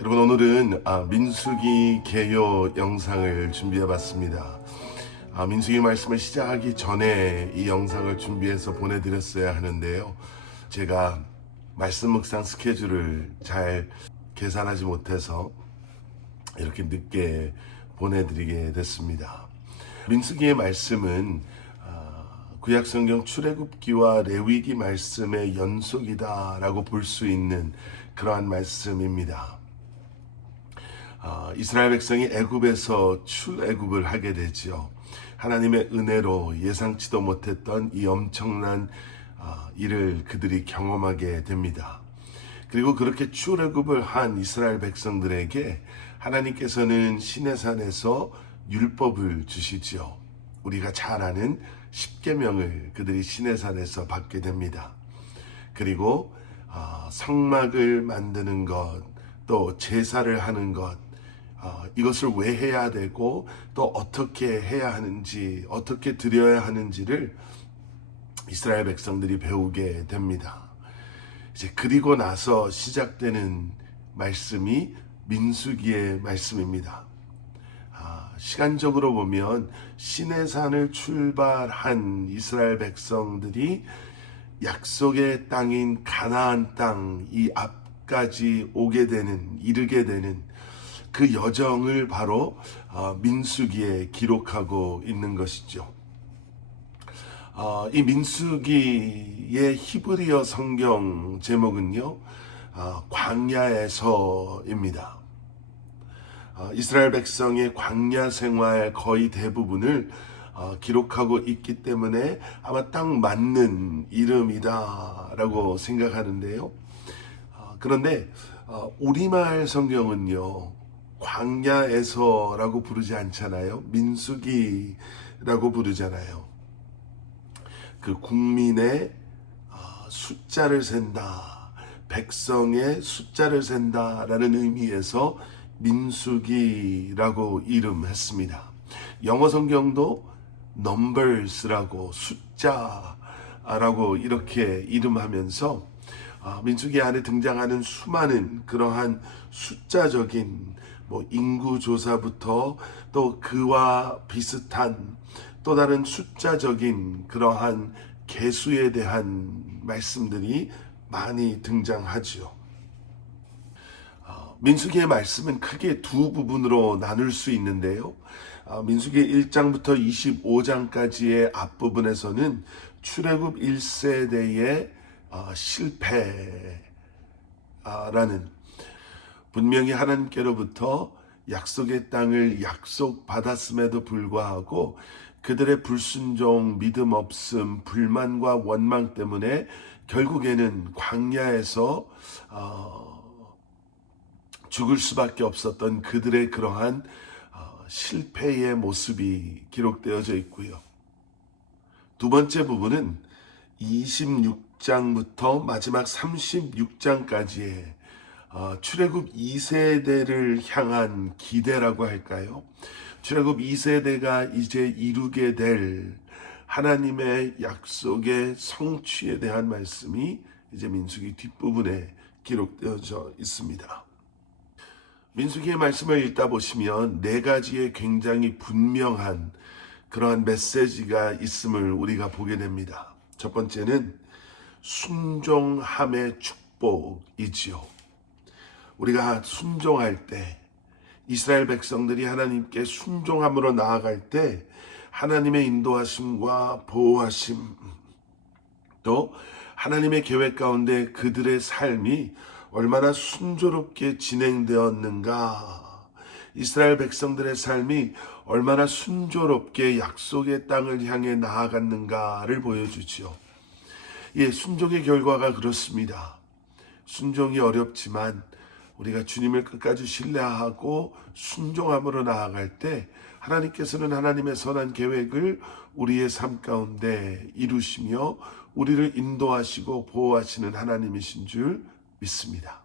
여러분, 오늘은 민수기 개요 영상을 준비해 봤습니다. 민수기 말씀을 시작하기 전에 이 영상을 준비해서 보내드렸어야 하는데요, 제가 말씀 묵상 스케줄을 잘 계산하지 못해서 이렇게 늦게 보내드리게 됐습니다. 민수기의 말씀은 구약성경 출애굽기와 레위기 말씀의 연속이다라고 볼 수 있는 그러한 말씀입니다. 이스라엘 백성이 애굽에서 출애굽을 하게 되죠. 하나님의 은혜로 예상치도 못했던 이 엄청난 일을 그들이 경험하게 됩니다. 그리고 그렇게 출애굽을 한 이스라엘 백성들에게 하나님께서는 시내산에서 율법을 주시죠. 우리가 잘 아는 십계명을 그들이 시내산에서 받게 됩니다. 그리고 성막을 만드는 것, 또 제사를 하는 것, 이것을 왜 해야 되고 또 어떻게 해야 하는지, 어떻게 드려야 하는지를 이스라엘 백성들이 배우게 됩니다. 이제 그리고 나서 시작되는 말씀이 민수기의 말씀입니다. 시간적으로 보면 시내산을 출발한 이스라엘 백성들이 약속의 땅인 가나안 땅 이 앞까지 이르게 되는 그 여정을 바로 민수기에 기록하고 있는 것이죠. 이 민수기의 히브리어 성경 제목은요, 광야에서입니다. 이스라엘 백성의 광야 생활 거의 대부분을 기록하고 있기 때문에 아마 딱 맞는 이름이다라고 생각하는데요. 그런데 우리말 성경은요, 광야에서라고 부르지 않잖아요. 민수기라고 부르잖아요. 그 국민의 숫자를 센다, 백성의 숫자를 센다라는 의미에서 민수기라고 이름했습니다. 영어 성경도 numbers라고, 숫자라고 이렇게 이름하면서 민수기 안에 등장하는 수많은 그러한 숫자적인 인구 조사부터 또 그와 비슷한 또 다른 숫자적인 그러한 계수에 대한 말씀들이 많이 등장하죠. 민수기의 말씀은 크게 두 부분으로 나눌 수 있는데요. 민수기 1장부터 25장까지의 앞부분에서는 출애굽 1세대의 실패라는, 분명히 하나님께로부터 약속의 땅을 약속받았음에도 불구하고 그들의 불순종, 믿음 없음, 불만과 원망 때문에 결국에는 광야에서 죽을 수밖에 없었던 그들의 그러한 실패의 모습이 기록되어져 있고요. 두 번째 부분은 26장부터 마지막 36장까지의 출애굽 2세대를 향한 기대라고 할까요? 출애굽 2세대가 이제 이루게 될 하나님의 약속의 성취에 대한 말씀이 이제 민수기 뒷부분에 기록되어져 있습니다. 민수기의 말씀을 읽다 보시면 네 가지의 굉장히 분명한 그러한 메시지가 있음을 우리가 보게 됩니다. 첫 번째는 순종함의 축복이지요. 우리가 순종할 때, 이스라엘 백성들이 하나님께 순종함으로 나아갈 때 하나님의 인도하심과 보호하심, 또 하나님의 계획 가운데 그들의 삶이 얼마나 순조롭게 진행되었는가, 이스라엘 백성들의 삶이 얼마나 순조롭게 약속의 땅을 향해 나아갔는가를 보여주죠. 순종의 결과가 그렇습니다. 순종이 어렵지만 우리가 주님을 끝까지 신뢰하고 순종함으로 나아갈 때 하나님께서는 하나님의 선한 계획을 우리의 삶 가운데 이루시며 우리를 인도하시고 보호하시는 하나님이신 줄 믿습니다.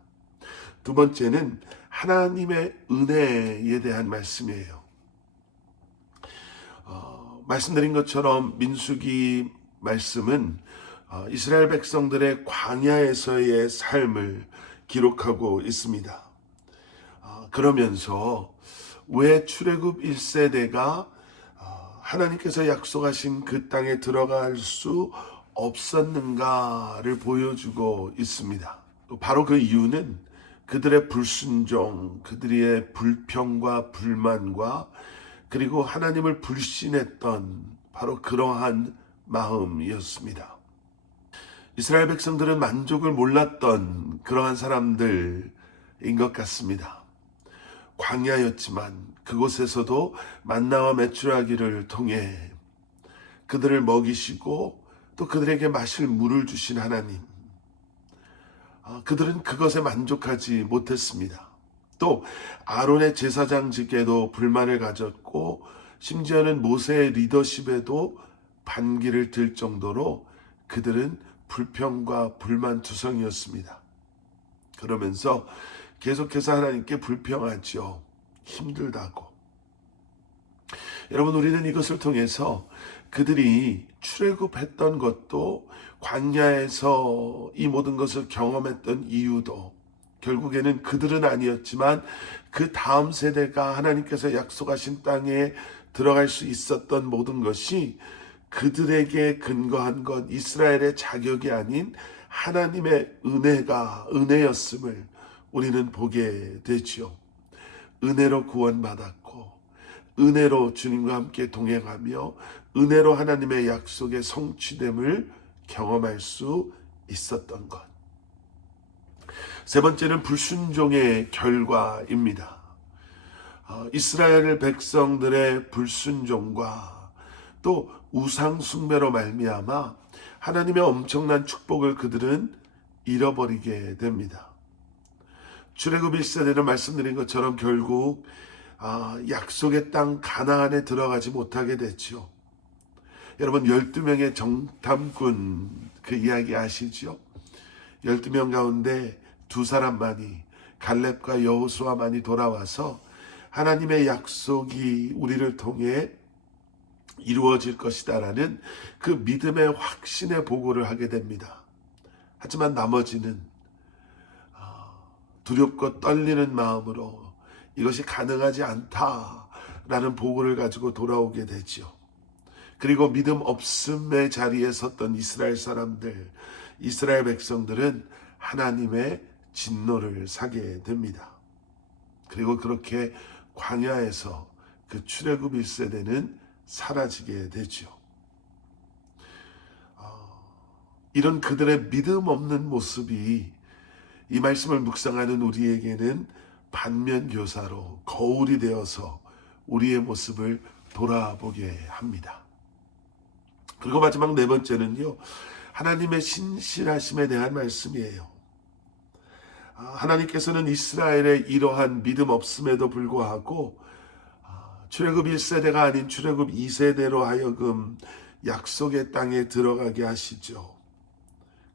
두 번째는 하나님의 은혜에 대한 말씀이에요. 말씀드린 것처럼 민수기 말씀은 이스라엘 백성들의 광야에서의 삶을 기록하고 있습니다. 그러면서 왜 출애굽 1세대가 하나님께서 약속하신 그 땅에 들어갈 수 없었는가를 보여주고 있습니다. 바로 그 이유는 그들의 불순종, 그들의 불평과 불만과 그리고 하나님을 불신했던 바로 그러한 마음이었습니다. 이스라엘 백성들은 만족을 몰랐던 그러한 사람들인 것 같습니다. 광야였지만 그곳에서도 만나와 메추라기를 통해 그들을 먹이시고 또 그들에게 마실 물을 주신 하나님, 그들은 그것에 만족하지 못했습니다. 또 아론의 제사장직에도 불만을 가졌고 심지어는 모세의 리더십에도 반기를 들 정도로 그들은 불평과 불만투성이었습니다. 그러면서 계속해서 하나님께 불평하죠. 힘들다고. 여러분, 우리는 이것을 통해서 그들이 출애굽했던 것도 광야에서 이 모든 것을 경험했던 이유도 결국에는 그들은 아니었지만 그 다음 세대가 하나님께서 약속하신 땅에 들어갈 수 있었던 모든 것이 그들에게 근거한 것, 이스라엘의 자격이 아닌 하나님의 은혜였음을 우리는 보게 되지요. 은혜로 구원받았고 은혜로 주님과 함께 동행하며 은혜로 하나님의 약속의 성취됨을 경험할 수 있었던 것. 세 번째는 불순종의 결과입니다. 이스라엘 백성들의 불순종과 또 우상 숭배로 말미암아 하나님의 엄청난 축복을 그들은 잃어버리게 됩니다. 출애굽 1세대는 말씀드린 것처럼 결국 약속의 땅 가나안에 들어가지 못하게 됐죠. 여러분, 12명의 정탐꾼 그 이야기 아시죠? 12명 가운데 두 사람만이, 갈렙과 여호수아만이 돌아와서 하나님의 약속이 우리를 통해 이루어질 것이다라는 그 믿음의 확신의 보고를 하게 됩니다. 하지만 나머지는 두렵고 떨리는 마음으로 이것이 가능하지 않다라는 보고를 가지고 돌아오게 되죠. 그리고 믿음 없음의 자리에 섰던 이스라엘 사람들, 이스라엘 백성들은 하나님의 진노를 사게 됩니다. 그리고 그렇게 광야에서 그 출애굽 1세대는 사라지게 되죠. 이런 그들의 믿음 없는 모습이 이 말씀을 묵상하는 우리에게는 반면교사로 거울이 되어서 우리의 모습을 돌아보게 합니다. 그리고 마지막 네 번째는요, 하나님의 신실하심에 대한 말씀이에요. 하나님께서는 이스라엘의 이러한 믿음 없음에도 불구하고 출애굽 1세대가 아닌 출애굽 2세대로 하여금 약속의 땅에 들어가게 하시죠.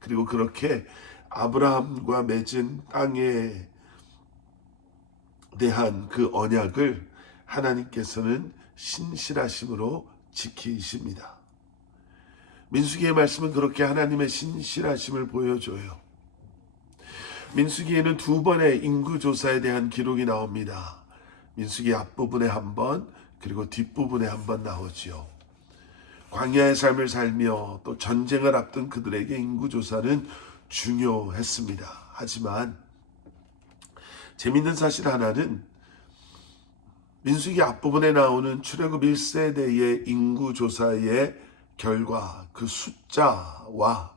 그리고 그렇게 아브라함과 맺은 땅에 대한 그 언약을 하나님께서는 신실하심으로 지키십니다. 민수기의 말씀은 그렇게 하나님의 신실하심을 보여줘요. 민수기에는 두 번의 인구조사에 대한 기록이 나옵니다. 민수기 앞부분에 한 번, 그리고 뒷부분에 한 번 나오지요. 광야의 삶을 살며 또 전쟁을 앞둔 그들에게 인구조사는 중요했습니다. 하지만 재밌는 사실 하나는 민수기 앞부분에 나오는 출애굽 1세대의 인구조사의 결과, 그 숫자와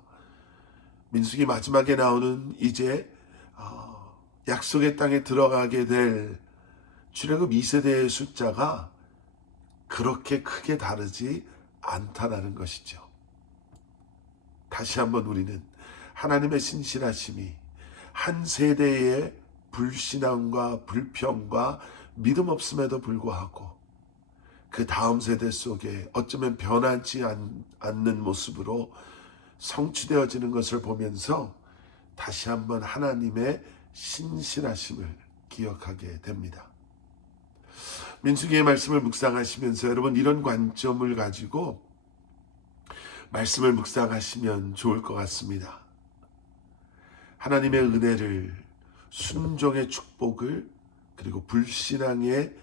민수기 마지막에 나오는 이제 약속의 땅에 들어가게 될 출애굽 2세대의 숫자가 그렇게 크게 다르지 않다라는 것이죠. 다시 한번 우리는 하나님의 신실하심이 한 세대의 불신앙과 불평과 믿음 없음에도 불구하고 그 다음 세대 속에 어쩌면 변하지 않는 모습으로 성취되어지는 것을 보면서 다시 한번 하나님의 신실하심을 기억하게 됩니다. 민수기의 말씀을 묵상하시면서 여러분 이런 관점을 가지고 말씀을 묵상하시면 좋을 것 같습니다. 하나님의 은혜를, 순종의 축복을 그리고 불신앙의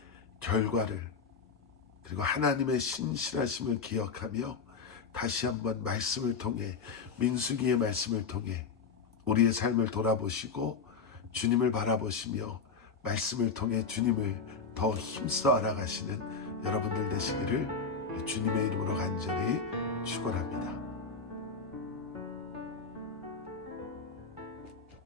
결과를, 그리고 하나님의 신실하심을 기억하며 다시 한번 말씀을 통해, 민수기의 말씀을 통해 우리의 삶을 돌아보시고 주님을 바라보시며 말씀을 통해 주님을 더 힘써 알아가시는 여러분들 되시기를 주님의 이름으로 간절히 축원합니다.